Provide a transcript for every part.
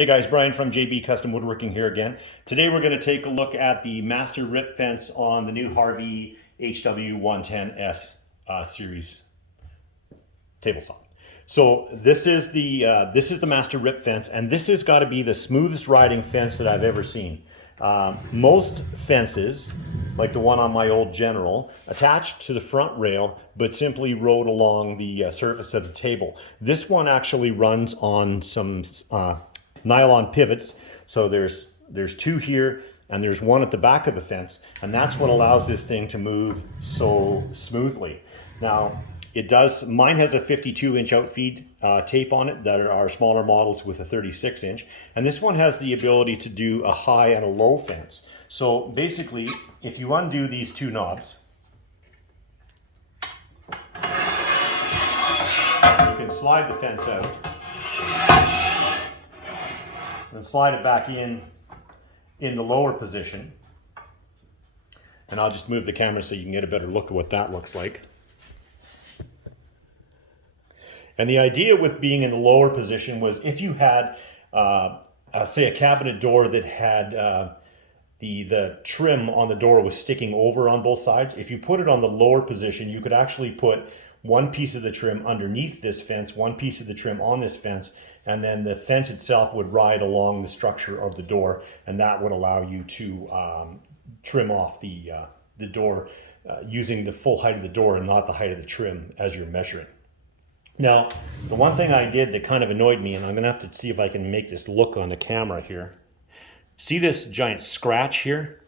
Hey guys, Brian from JB Custom Woodworking here again. Today we're going to take a look at the master rip fence on the new Harvey HW110S series table saw. So this is the master rip fence, and this has got to be the smoothest riding fence that I've ever seen. Most fences, like the one on my old General, attached to the front rail but simply rode along the surface of the table. This one actually runs on some nylon pivots. So there's two here and there's one at the back of the fence, and that's what allows this thing to move so smoothly. Now mine has a 52-inch outfeed tape on it. There are smaller models with a 36-inch, and this one has the ability to do a high and a low fence. So basically, if you undo these two knobs, you can slide the fence out and slide it back in the lower position. And I'll just move the camera so you can get a better look at what that looks like. And the idea with being in the lower position was if you had, say, a cabinet door that had the trim on the door was sticking over on both sides, if you put it on the lower position, you could actually put one piece of the trim underneath this fence, one piece of the trim on this fence, and then the fence itself would ride along the structure of the door, and that would allow you to trim off the door using the full height of the door and not the height of the trim as you're measuring. Now, the one thing I did that kind of annoyed me, and I'm going to have to see if I can make this look on the camera here. See this giant scratch here?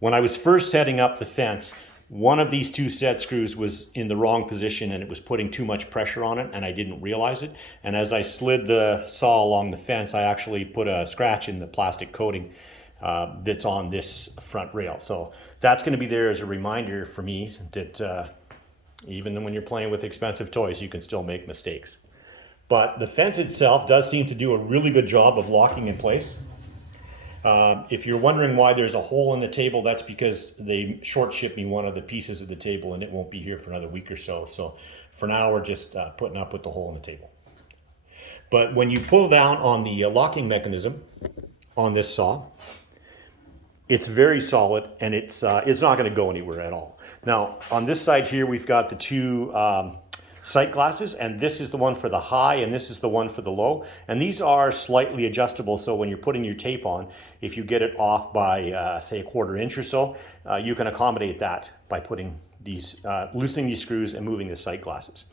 When I was first setting up the fence, one of these two set screws was in the wrong position and it was putting too much pressure on it, and I didn't realize it. And as I slid the saw along the fence, I actually put a scratch in the plastic coating that's on this front rail. So that's going to be there as a reminder for me that even when you're playing with expensive toys, you can still make mistakes. But the fence itself does seem to do a really good job of locking in place. If you're wondering why there's a hole in the table, that's because they short shipped me one of the pieces of the table and it won't be here for another week or so. So for now, we're just putting up with the hole in the table. But when you pull down on the locking mechanism on this saw, it's very solid, and it's not going to go anywhere at all. Now, on this side here, we've got the two sight glasses, and this is the one for the high and this is the one for the low, and these are slightly adjustable. So when you're putting your tape on, if you get it off by say a 1/4 inch or so, you can accommodate that by putting these loosening these screws and moving the sight glasses.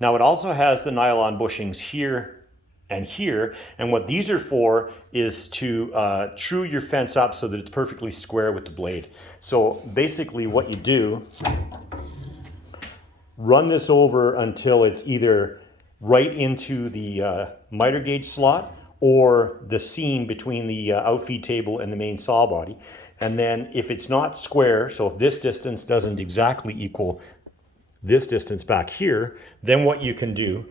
Now it also has the nylon bushings here and here, and what these are for is to true your fence up so that it's perfectly square with the blade. So basically what you do, run this over until it's either right into the miter gauge slot or the seam between the outfeed table and the main saw body. And then if it's not square, so if this distance doesn't exactly equal this distance back here, then what you can do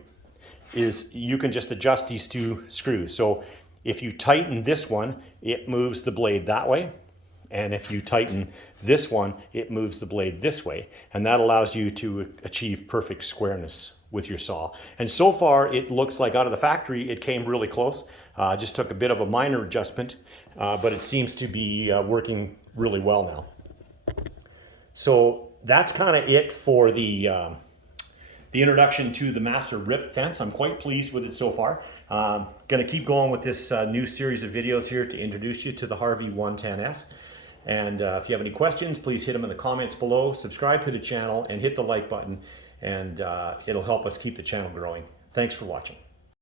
is you can just adjust these two screws. So if you tighten this one, it moves the blade that way. And if you tighten this one, it moves the blade this way. And that allows you to achieve perfect squareness with your saw. And so far, it looks like out of the factory, it came really close. Just took a bit of a minor adjustment, but it seems to be working really well now. So that's kind of it for the introduction to the master rip fence. I'm quite pleased with it so far. Going to keep going with this new series of videos here to introduce you to the Harvey 110S. And if you have any questions, please hit them in the comments below. Subscribe to the channel and hit the like button, and it'll help us keep the channel growing. Thanks for watching.